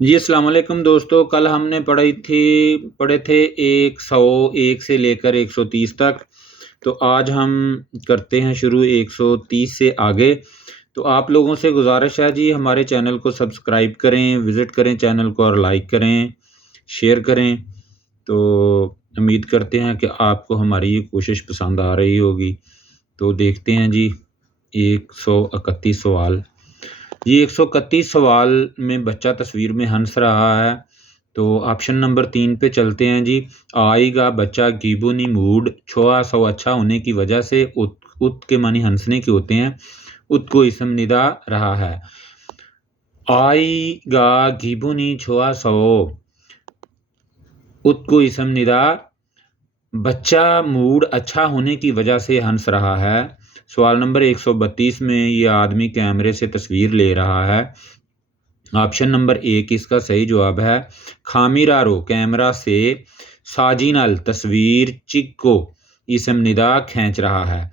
जी, अस्सलाम वालेकुम दोस्तों। कल हमने पढ़े थे 101 से लेकर 130 तक। तो आज हम करते हैं शुरू 130 से आगे। तो आप लोगों से गुज़ारिश है जी, हमारे चैनल को सब्सक्राइब करें, विज़िट करें चैनल को और लाइक करें, शेयर करें। तो उम्मीद करते हैं कि आपको हमारी ये कोशिश पसंद आ रही होगी। तो देखते हैं जी 131 सवाल। ये 131 सवाल में बच्चा तस्वीर में हंस रहा है। तो ऑप्शन नंबर 3 पे चलते हैं जी। आएगा बच्चा गिबुनी मूड छोआ सो अच्छा होने की वजह से उत के मानी हंसने के होते हैं। उत को इसम निदा रहा है। आएगा गिबुनी छोआ सो उत को इसम निदा, बच्चा मूड अच्छा होने की वजह से हंस रहा है। सवाल नंबर 132 में ये आदमी कैमरे से तस्वीर ले रहा है। ऑप्शन नंबर 1 इसका सही जवाब है। खामिरारो कैमरा से साजिनल तस्वीर चिक को इसम निदा खींच रहा है।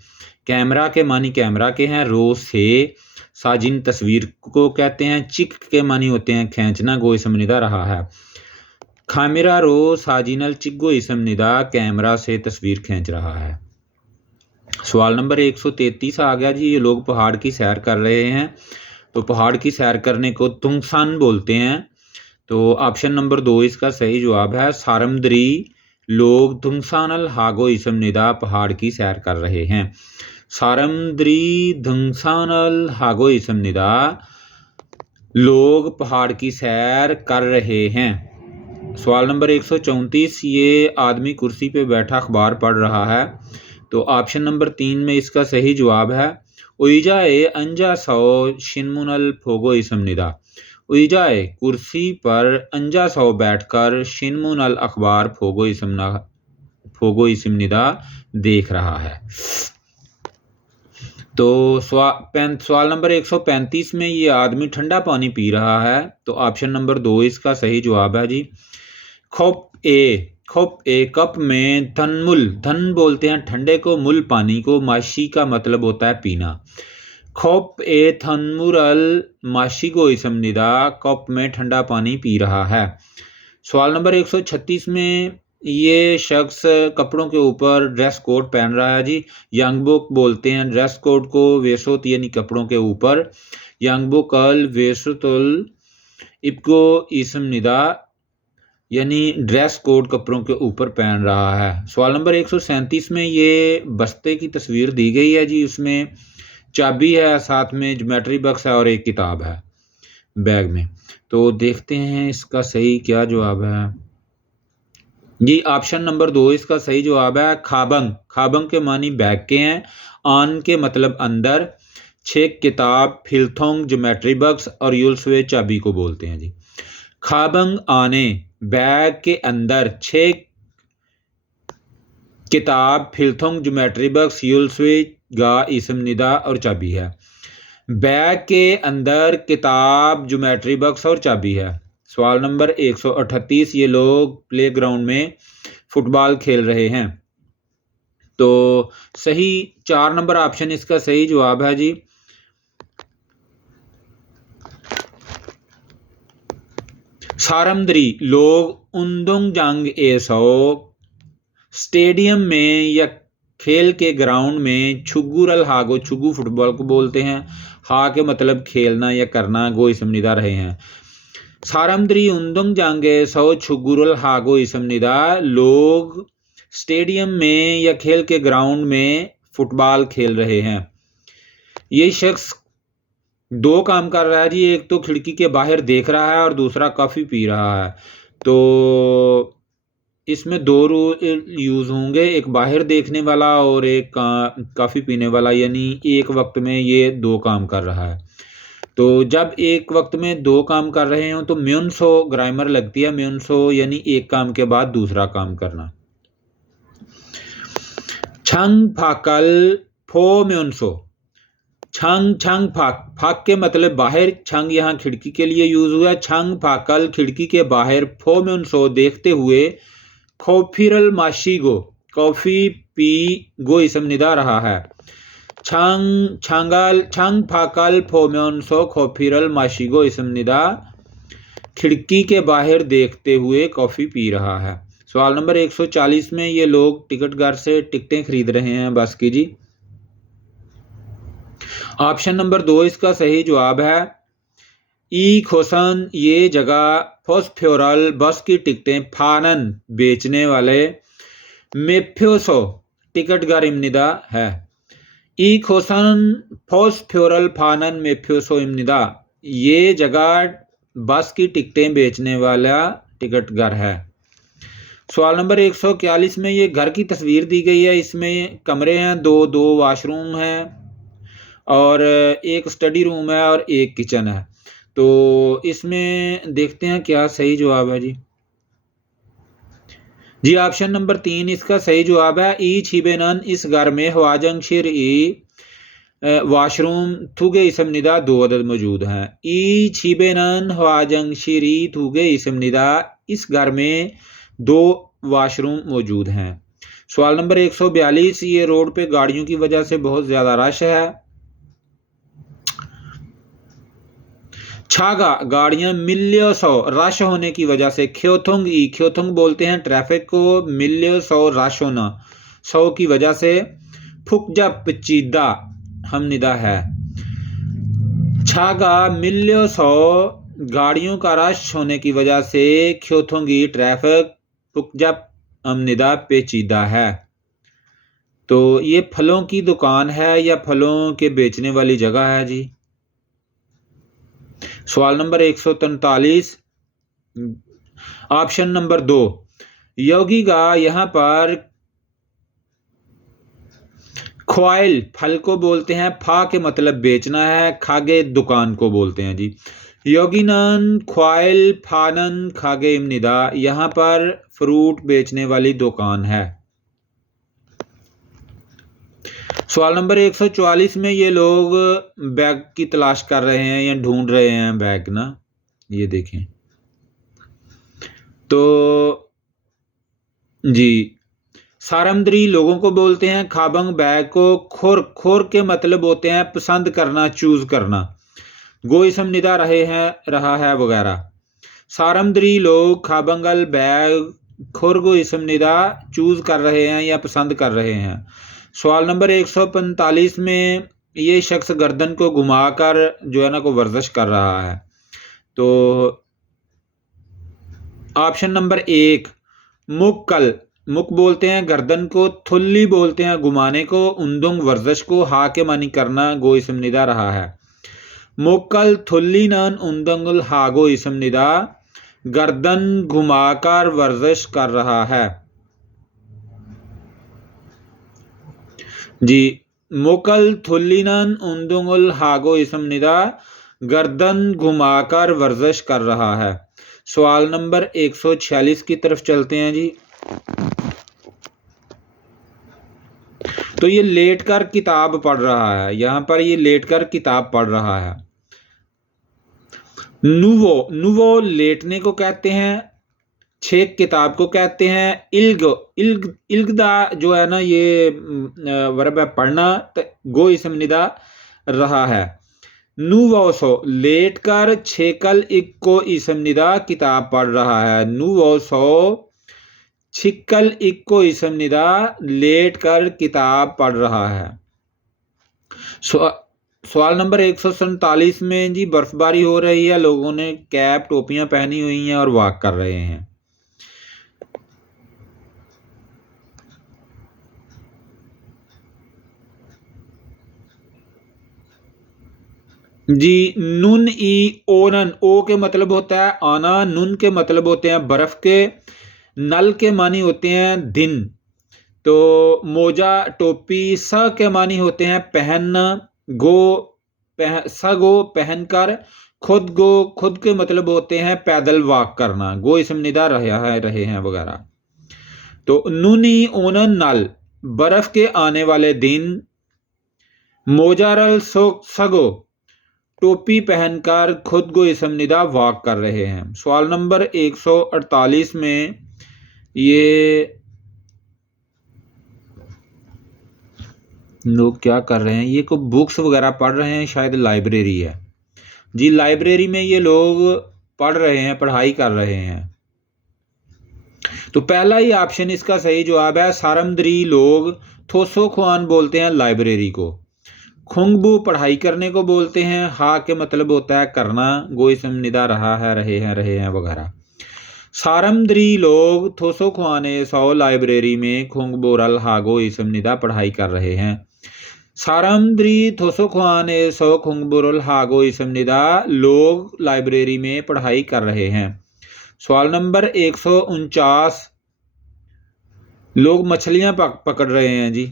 कैमरा के मानी कैमरा के हैं, रो से साजिन तस्वीर को कहते हैं, चिक के मानी होते हैं खींचना, गो इसम निदा रहा है। खामिरा रो साजिनल चिग्गो इसम निदा कैमरा से तस्वीर खींच रहा है। सवाल नंबर 133 आ गया जी। ये लोग पहाड़ की सैर कर रहे हैं। तो पहाड़ की सैर करने को तुंगसान बोलते हैं। तो ऑप्शन नंबर 2 इसका सही जवाब है। सारमद्री लोग तुंगसानल हागो इसम निदा पहाड़ की सैर कर रहे हैं। सारमद्री धुंगसानल हागो इसम निदा लोग पहाड़ की सैर कर रहे हैं। सवाल नंबर 134 ये आदमी कुर्सी पे बैठा अखबार पढ़ रहा है। तो ऑप्शन नंबर 3 में इसका सही जवाब है। उइजाए अंजा सौ शिनमुनल फोगो इसम निदा। उइजाए कुर्सी पर अंजा सौ बैठकर शिनमुनल अखबार फोगो इसम निदा देख रहा है। तो सवाल नंबर 135 में ये आदमी ठंडा पानी पी रहा है। तो ऑप्शन नंबर 2 इसका सही जवाब है जी। खोप ए कप में धन बोलते हैं ठंडे को, मुल पानी को, माशी का मतलब होता है पीना। खोप ए थनमुरल माशी को इसम निदा कप में ठंडा पानी पी रहा है। सवाल नंबर 136 में ये शख्स कपड़ों के ऊपर ड्रेस कोड पहन रहा है जी। यंगबुक बोलते हैं ड्रेस कोड को, वेसोत यानी कपड़ों के ऊपर, यंगबुकल वेसुतुल इबको इसम निदा यानी ड्रेस कोड कपड़ों के ऊपर पहन रहा है। सवाल नंबर 137 में ये बस्ते की तस्वीर दी गई है जी। उसमें चाबी है, साथ में ज्योमेट्री बॉक्स है और एक किताब है बैग में। तो देखते हैं इसका सही क्या जवाब है जी। ऑप्शन नंबर 2 इसका सही जवाब है। खाबंग के मानी बैग के हैं, आन के मतलब अंदर, छेक किताब, फिलथोंग ज्योमेट्री बॉक्स और युलसवे चाबी को बोलते हैं जी। खाबंग आने बैग के अंदर, छह किताब, फिलथोंग ज्योमेट्री बॉक्स, युलसवे गा इसम निदा और चाबी है। बैग के अंदर किताब, ज्योमेट्री बॉक्स और चाबी है। सवाल नंबर 138 ये लोग प्लेग्राउंड में फुटबॉल खेल रहे हैं। तो सही 4 नंबर ऑप्शन इसका सही जवाब है जी। सारमद्री लोग उंदुंगजांग एसो स्टेडियम में या खेल के ग्राउंड में छुगुरल हागो, छुगु फुटबॉल को बोलते हैं, हा के मतलब खेलना या करना, गो इसम निदा रहे हैं। सारमद्री उंदुंगजांगे सौ छुगुरल हागो इसम निदा लोग स्टेडियम में या खेल के ग्राउंड में फुटबॉल खेल रहे हैं। ये शख्स 2 काम कर रहा है जी। एक तो खिड़की के बाहर देख रहा है और दूसरा कॉफ़ी पी रहा है। तो इसमें 2 रूल यूज़ होंगे, एक बाहर देखने वाला और एक कॉफ़ी पीने वाला, यानी एक वक्त में ये 2 काम कर रहा है। तो जब एक वक्त में 2 काम कर रहे हों तो म्यूनसो ग्रामर लगती है। म्यूनसो यानी एक काम के बाद दूसरा काम करना। छंग फाकल फो म्यूनसो। छंग फाक के मतलब बाहर, छंग यहाँ खिड़की के लिए यूज हुआ। छंग फाकल खिड़की के बाहर, फो में उनसो देखते हुए, खोफिरल माशी गो कॉफी पी गो इसम निदा रहा है। छंग फाकल फो में उनसो खोफिरल माशी गो इसम निदा खिड़की के बाहर देखते हुए कॉफ़ी पी रहा है। सवाल नंबर 140 में ये लोग टिकट घर से टिकटें खरीद रहे हैं बस की जी। ऑप्शन नंबर 2 इसका सही जवाब है। ई खोसन ये जगह फॉस्फोरल बस की टिकटें फानन बेचने वाले मेफ्योसो टिकट घर इम्निदा है। ई खोसन फॉस्फोरल फानन मेफ्योसो इम्निदा ये जगह बस की टिकटें बेचने वाला टिकट घर है। सवाल नंबर 141 में ये घर की तस्वीर दी गई है। इसमें कमरे हैं, दो वाशरूम हैं और एक स्टडी रूम है और एक किचन है। तो इसमें देखते हैं क्या सही जवाब है जी। ऑप्शन नंबर 3 इसका सही जवाब है। ई छिबेनन इस घर में हवाजंग शिर ई वाशरूम थुगे इसम निदा 2 अदद मौजूद हैं। ई छिबेनन हवाजंग शिरी थुगे इसम निदा इस घर में 2 वाशरूम मौजूद हैं। सवाल नंबर 142 ये रोड पे गाड़ियों की वजह से बहुत ज़्यादा रश है। छागा गाड़ियां मिलियो सौ रश होने की वजह से। ख्योथुंग बोलते हैं ट्रैफिक को, मिलियो सौ रश होना 100 की वजह से। फुकजा पचीदा हम निदा है। छागा मिलियो सौ गाड़ियों का रश होने की वजह से ख्योथुंगी ट्रैफिक फुकजा हमनिदा पेचीदा है। तो ये फलों की दुकान है या फलों के बेचने वाली जगह है जी। सवाल नंबर 143 ऑप्शन नंबर 2 योगी का यहाँ पर ख्वाइल फल को बोलते हैं, फा के मतलब बेचना है, खागे दुकान को बोलते हैं जी। योगिनन ख्वाइल फानन खागे इमनिदा यहाँ पर फ्रूट बेचने वाली दुकान है। सवाल नंबर 144 में ये लोग बैग की तलाश कर रहे हैं या ढूंढ रहे हैं बैग ना, ये देखें तो जी। सारमद्री लोगों को बोलते हैं, खाबंग बैग को खोर के मतलब होते हैं पसंद करना, चूज करना, गो इसम निदा रहा है वगैरह। सारमद्री लोग खाबंगल बैग खोर गो इसम निदा चूज कर रहे हैं या पसंद कर रहे हैं। सवाल नंबर 145 में ये शख्स गर्दन को घुमाकर जो है ना को वर्जिश कर रहा है। तो ऑप्शन नंबर 1 मुक बोलते हैं गर्दन को, थुल्ली बोलते हैं घुमाने को, उंदुंग वर्जिश को, हा के मानी करना, गो इसम निदा रहा है। मुक्कल थुल्ली नन उंदंगुल हागो इसम निदा गर्दन घुमाकर वर्जिश कर रहा है जी। मुकल थुल्लिनन उंदुंगुल हागो इसम निदा गर्दन घुमाकर वर्जिश कर रहा है। सवाल नंबर 146 की तरफ चलते हैं जी। तो ये लेटकर किताब पढ़ रहा है, यहां पर ये लेटकर किताब पढ़ रहा है। नुवो लेटने को कहते हैं, छेक किताब को कहते हैं। इल्गदा जो है ना ये वर्ब है पढ़ना, तो गो इसम निदा रहा है। नुवोसो लेटकर छेकल इक्को इसम निदा किताब पढ़ रहा है। नुवोसो छिक्कल इक्को इसम निदा लेटकर किताब पढ़ रहा है। सवाल नंबर 147 में जी बर्फबारी हो रही है, लोगों ने कैप टोपियां पहनी हुई हैं और वॉक कर रहे हैं। जी नुन ई ओनन, ओ के मतलब होता है आना, नुन के मतलब होते हैं बर्फ के, नल के मानी होते हैं दिन, तो मोजा टोपी, स के मानी होते हैं पहनना, गो पहनकर, खुद के मतलब होते हैं पैदल वॉक करना, गो इसम निदा रहे हैं वगैरह। तो नुनी ओनन नल बर्फ के आने वाले दिन, मोजारल सगो टोपी पहनकर खुद को इसम निदा वॉक कर रहे हैं। सवाल नंबर 148 में ये लोग क्या कर रहे हैं, ये कोई बुक्स वगैरह पढ़ रहे हैं, शायद लाइब्रेरी है जी। लाइब्रेरी में ये लोग पढ़ रहे हैं, पढ़ाई कर रहे हैं। तो पहला ही ऑप्शन इसका सही जवाब है। सारमद्री लोग थोसो खुआन बोलते हैं लाइब्रेरी को। खुंगबू पढ़ाई करने को बोलते हैं। हा के मतलब होता है करना, गो इसम निदा रहा है, रहे हैं वगैरह। सारमद्री लोग थोसो खुआने सौ लाइब्रेरी में खुंगबोरल हागो इसम निदा पढ़ाई कर रहे हैं। सारमद्री थोसो खुआने सौ खुंगबोरल हागो इसम निदा लोग लाइब्रेरी में पढ़ाई कर रहे हैं। सवाल नंबर 149, लोग मछलियां पकड़ रहे हैं जी।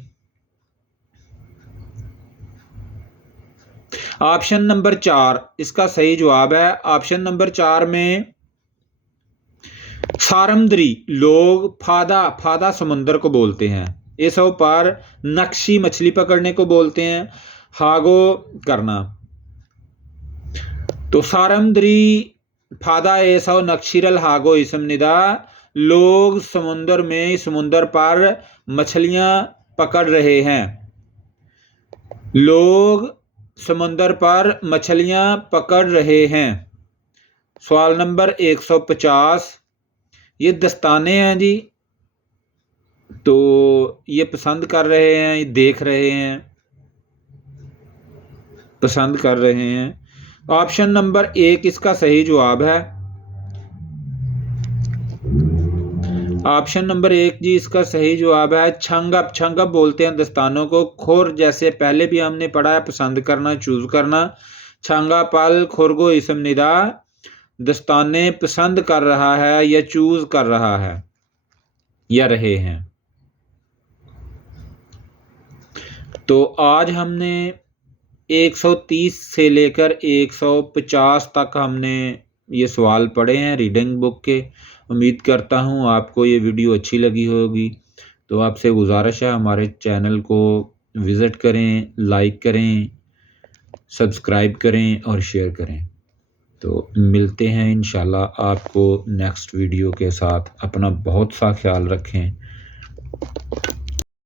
ऑप्शन नंबर 4 इसका सही जवाब है। ऑप्शन नंबर 4 में सारमद्री लोग फादा समुंदर को बोलते हैं। इस पर नक्शी मछली पकड़ने को बोलते हैं। हागो करना। तो सारमद्री फादा एसो नक्शीरल हागो इसम निदा लोग समुंदर पर मछलियां पकड़ रहे हैं। लोग समुंदर पर मछलियां पकड़ रहे हैं। सवाल नंबर 150, ये दस्ताने हैं जी। तो ये पसंद कर रहे हैं, ये देख रहे हैं, पसंद कर रहे हैं। ऑप्शन नंबर 1 इसका सही जवाब है। ऑप्शन नंबर 1 जी इसका सही जवाब है। छंगप बोलते हैं दस्तानों को। खोर जैसे पहले भी हमने पढ़ा है, पसंद करना, चूज करना। छंगा पल खोरगो इसम निदा दस्ताने पसंद कर रहा है या चूज कर रहा है या रहे हैं। तो आज हमने 130 से लेकर 150 तक हमने ये सवाल पढ़े हैं रीडिंग बुक के। उम्मीद करता हूँ आपको ये वीडियो अच्छी लगी होगी। तो आपसे गुजारिश है हमारे चैनल को विज़िट करें, लाइक करें, सब्सक्राइब करें और शेयर करें। तो मिलते हैं इंशाल्लाह आपको नेक्स्ट वीडियो के साथ। अपना बहुत सा ख्याल रखें।